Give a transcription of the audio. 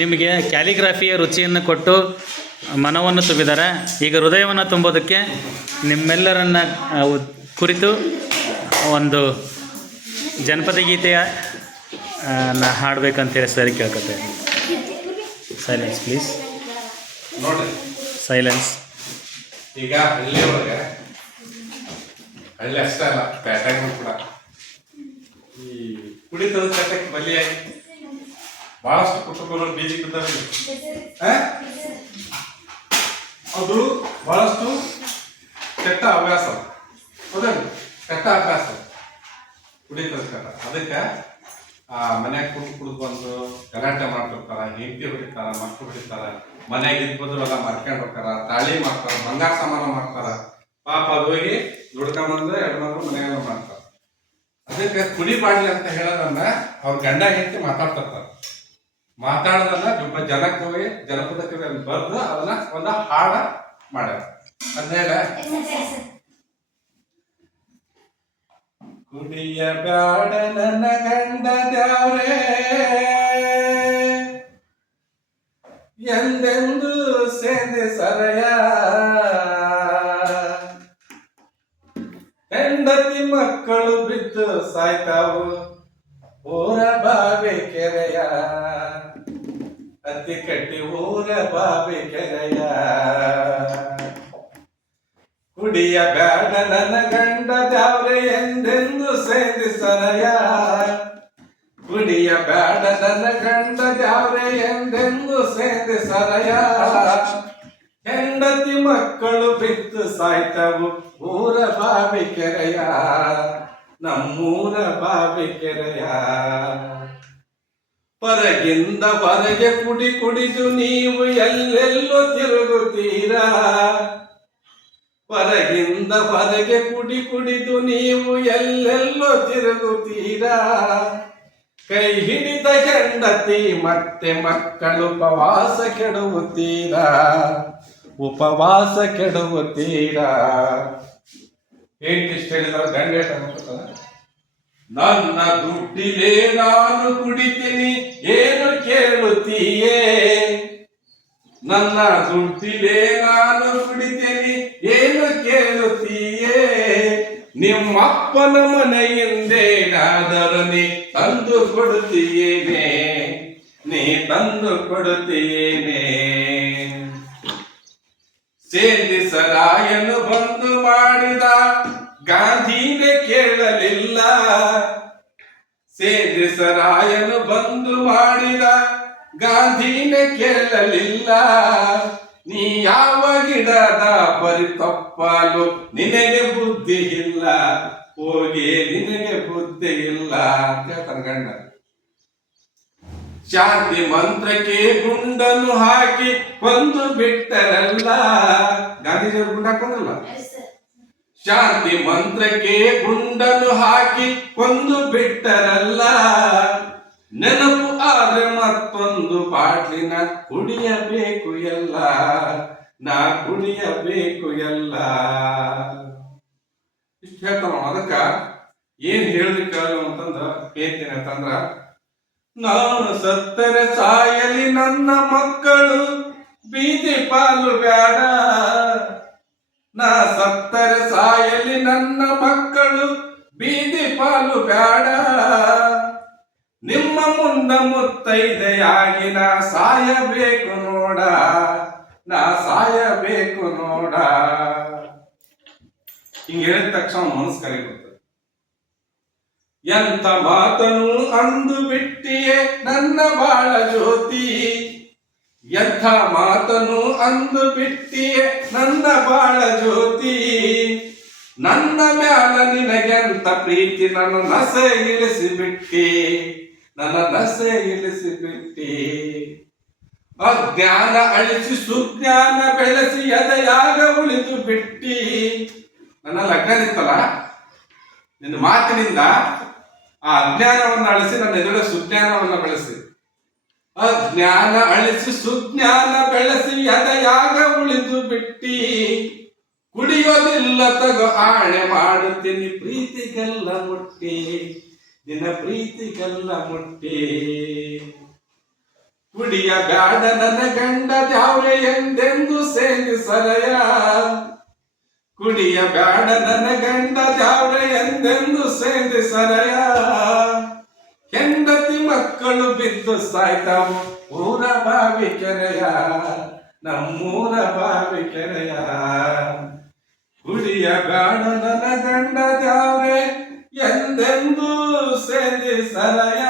ನಿಮಗೆ ಕ್ಯಾಲಿಗ್ರಾಫಿಯ ರುಚಿಯನ್ನು ಕೊಟ್ಟು ಮನವನ್ನು ತುಂಬಿದ್ದಾರೆ. ಈಗ ಹೃದಯವನ್ನು ತುಂಬೋದಕ್ಕೆ ನಿಮ್ಮೆಲ್ಲರನ್ನ ಕುರಿತು ಒಂದು ಜನಪದ ಗೀತೆಯ ಹಾಡಬೇಕಂತೇಳಿ ಸರಿ ಕೇಳ್ಕೊತೇವೆ. ಸೈಲೆನ್ಸ್ ಪ್ಲೀಸ್, ನೋಡಿ ಸೈಲೆನ್ಸ್. ಈಗ ಹಳ್ಳಿ ಒಳಗೆ ಹಳ್ಳಿ ಅಷ್ಟೇ ಅಲ್ಲ, ಪ್ಯಾಟ್ಯಾಗ ಕೂಡ ಈ ಕುಡಿತದ ಚಟಕ್ಕೆ ಬಲಿಯಾಗಿ ಬಹಳಷ್ಟು ಕುಟುಂಬಗಳು ಬೀದಿ ಬಿದ್ದಾವೆ. ಅದು ಬಹಳಷ್ಟು ಕೆಟ್ಟ ಅಭ್ಯಾಸ, ಹೌದಲ್ರಿ? ಕೆಟ್ಟ ಅಭ್ಯಾಸ ಕುಡಿತದ ಚಟ. ಅದಕ್ಕೆ ಮನ್ಯಾಗ ಕುಡಿದು ಬಂದು ಗಲಾಟೆ ಮಾಡ್ತಿರ್ತಾರ, ಹೆಂಡತಿ ಹೊಡಿತಾರ, ಮಕ್ಕಳು ಹೊಡಿತಾರ, ಮನ್ಯಾಗ ಇದ್ಬಂದ್ರು ಎಲ್ಲ ಮಾರ್ಕೊಂಡು ಹೋಗ್ತಾರ, ತಾಳಿ ಮಾಡ್ತಾರ, ಬಂಗಾರ ಸಾಮಾನು ಮಾಡ್ತಾರ. ಪಾಪ ಅದು ಹೋಗಿ ದುಡ್ಕೊಂಬಂದ್ರೆ ಹೆಣ್ಮಕ್ಳು ಮನೆಯೆಲ್ಲ ಮಾಡ್ತಾರ. ಅದಕ್ಕೆ ಕುಡಿಬಾಡ್ಲಿ ಅಂತ ಹೇಳೋದನ್ನ ಅವ್ರ ಗಂಡ ಹೆಂಡತಿ ಮಾತಾಡ್ತಿರ್ತಾರ. ಮಾತಾಡೋದನ್ನ ಜನಕ್ಕೆ ಹೋಗಿ ಜನಪದ ಕವಿಯಲ್ಲಿ ಬರೆದು ಅದನ್ನ ಒಂದು ಹಾಡ ಮಾಡ್ಯಾರ. ಅದ್ನೇಳ ಕುಡಿಯ ಬ್ಯಾಡ ನನ್ನ ಗಂಡ ದ್ಯಾವ್ರೇ, ಎಂದೆಂದು ಸೇದೆ ಸರಯ, ಹೆಂಡತಿ ಮಕ್ಕಳು ಬಿದ್ದು ಸಾಯ್ತಾವು ಊರ ಬಾವಿ ಕೆರೆಯ, ಅತಿ ಕಟ್ಟಿ ಊರ ಬಾವಿ ಕೆರೆಯ. ಕುಡಿಯ ಬ್ಯಾಡ ನನ್ನ ಗಂಡ ದ್ಯಾವ್ರೆ, ಎಂದೆಂದು ಸೇದಿ ಸರಯ, ಕುಡಿಯ ಬ್ಯಾಡ ನನ್ನ ಗಂಡ ದ್ಯಾವ್ರೆ, ಎಂದೆಂದು ಸೇದಿ ಸರಯ, ಹೆಂಡತಿ ಮಕ್ಕಳು ಬಿದ್ದು ಸಾಯ್ತವು ಊರ ಬಾವಿ ಕೆರೆಯ, ನಮ್ಮೂರ ಬಾವಿ ಕೆರೆಯ. ಹೊರಗಿಂದ ಹೊರಗೆ ಕುಡಿದು ನೀವು ಎಲ್ಲೆಲ್ಲೋ ತಿರುಗುತ್ತೀರಾ, ಹೊರಗಿಂದ ಹೊರಗೆ ಕುಡಿದು ನೀವು ಎಲ್ಲೆಲ್ಲೋ ತಿರುಗುತ್ತೀರಾ, ಕೈ ಹಿಡಿದ ಹೆಂಡತಿ ಮತ್ತೆ ಮಕ್ಕಳು ಉಪವಾಸ ಕೆಡುತ್ತೀರಾ, ಉಪವಾಸ ಕೆಡುತ್ತೀರಾ. ಹೆಂಡತಿ ಇಷ್ಟ ಹೇಳಿದ್ರೆ ಗಂಡ ಹೇಳ್ತಾನ, ನನ್ನ ದುಡ್ಡಿಲೇ ನಾನು ಕುಡಿತೀನಿ ಏನು ಕೇಳುತ್ತೀಯೇ, ನನ್ನ ದುಡ್ಡಿಲೇ ನಾನು ಕುಡಿತೀನಿ ಏನು ಕೇಳುತ್ತೀಯೇ, ನಿಮ್ಮಪ್ಪನ ಮನೆಯಿಂದೇನಾದರೂ ನೀ ತಂದು ಕೊಡುತ್ತೀಯೇನೆ, ನೀ ತಂದು ಕೊಡುತ್ತೀಯೇನೆ. ಸೇಂದಿಸರಾಯನು ಬಂದು ಮಾಡಿದ ಗಾಂಧಿನೇ ಕೇಳಲಿಲ್ಲ, ಸೇಂದಿಸರಾಯನು ಬಂದು ಮಾಡಿದ ಗಾಂಧಿನೇ ಕೇಳಲಿಲ್ಲ, ನೀ ಯಾವ ಗಿಡದ ಬರಿ ತಪ್ಪಲು ನಿನಗೆ ಬುದ್ಧಿ ಇಲ್ಲ, ಹೋಗಿ ನಿನಗೆ ಬುದ್ಧಿ ಇಲ್ಲ ಕೇಳ್ತಾನ ಗಂಡ. ಶಾಂತಿ ಮಂತ್ರಕ್ಕೆ ಗುಂಡನ್ನು ಹಾಕಿ ಕೊಂದು ಬಿಟ್ಟರಲ್ಲ, ಗಾಂಧೀಜಿಯವರು ಗುಂಡ ಹಾಕೊಂಡಲ್ಲ. ಶಾಂತಿ ಮಂತ್ರಕ್ಕೆ ಗುಂಡನ್ನು ಹಾಕಿ ಕೊಂದು ಬಿಟ್ಟರಲ್ಲ, ನೆನಪು ಆದ್ರೆ ಮತ್ತೊಂದು ಬಾಟ್ಲಿನ ಕುಡಿಯಬೇಕು ಎಲ್ಲ, ನಾ ಕುಡಿಯಬೇಕು ಎಲ್ಲ. ಇಷ್ಟು ಹೇಳ್ತಾನ. ಅದಕ್ಕ ಏನ್ ಹೇಳಿಕ ಅಂತಂದ್ರ ಹೇಳ್ತೀನಿ ಅಂತಂದ್ರ, ನಾನು ಸತ್ತರೆ ಸಾಯಲಿ ನನ್ನ ಮಕ್ಕಳು ಬೀದಿ ಪಾಲು ಬ್ಯಾಡ, ನಾ ಸತ್ತರೆ ಸಾಯಲಿ ನನ್ನ ಮಕ್ಕಳು ಬೀದಿ ಪಾಲು ಬ್ಯಾಡ, ನಿಮ್ಮ ಮುಂದ ಮುತ್ತೈದೆಯಾಗಿ ನಾ ಸಾಯಬೇಕು ನೋಡ, ನಾ ಸಾಯಬೇಕು ನೋಡ. ಹಿಂಗ ಹೇಳಿದ ತಕ್ಷಣ ಮನಸ್ಸು ಕರಿಬೇಕು. ಎಂತ ಮಾತನು ಅಂದು ಬಿಟ್ಟಿಯೇ ನನ್ನ ಬಾಳ ಜ್ಯೋತಿ, ಎಂಥ ಮಾತನು ಅಂದು ಬಿಟ್ಟಿಯೇ ನನ್ನ ಬಾಳ ಜ್ಯೋತಿ, ನನ್ನ ಮ್ಯಾಲ ನಿನಗೆಂತ ಪ್ರೀತಿ ನನ್ನ ನಸೆ ಇಳಿಸಿ ಬಿಟ್ಟಿ, ನನ್ನ ನಸೆ ಇಳಿಸಿ ಬಿಟ್ಟಿ. ಅಜ್ಞಾನ ಅಳಿಸಿ ಸುಜ್ಞಾನ ಬೆಳೆಸಿ ಎದೆಯಾಗ ಉಳಿದು ಬಿಟ್ಟಿ. ನನ್ನ ಲಗ್ನ ನಿಂತಲ್ಲ ನಿನ್ನ ಮಾತಿನಿಂದ ಆ ಅಜ್ಞಾನವನ್ನು ಅಳಿಸಿ ನನ್ನ ಎದುರು ಸುಜ್ಞಾನವನ್ನು ಬೆಳೆಸಿ. ಅಜ್ಞಾನ ಅಳಿಸಿ ಸುಜ್ಞಾನ ಬೆಳೆಸಿ ಎದೆಯಾಗ ಉಳಿದು ಬಿಟ್ಟಿ, ಕುಡಿಯೋದಿಲ್ಲ ತಗೋ ಆಣೆ ಮಾಡುತ್ತೀನಿ ಪ್ರೀತಿಗೆಲ್ಲ ಮುಟ್ಟಿ, ನಿನ್ನ ಪ್ರೀತಿಗೆಲ್ಲ ಮುಟ್ಟಿ. ಕುಡಿಯ ಬ್ಯಾಡ ನನ್ನ ಗಂಡ ದ್ಯಾವ್ರೆ ಎಂದೆಂದು ಸೇರಿ ಸರಯ ಕುಡಿಯ ಬ್ಯಾಡ ನನ್ನ ಗಂಡ ದ್ಯಾವ್ರೆ ಎಂದೆಂದು ಸೇರಿ ಸರಯ ಹೆಂಡತಿ ಮಕ್ಕಳು ಬಿದ್ದು ಸಾಯ್ತಾವು ಊರ ಬಾವಿ ಕೆರೆಯ ನಮ್ಮೂರ ಬಾವಿ ಕೆರೆಯ ಕುಡಿಯ ಬ್ಯಾಡ ನನ್ನ ಗಂಡ ದ್ಯಾವ್ರೆ ಎಂದೆಂದು ಸೇರಿ ಸರಯ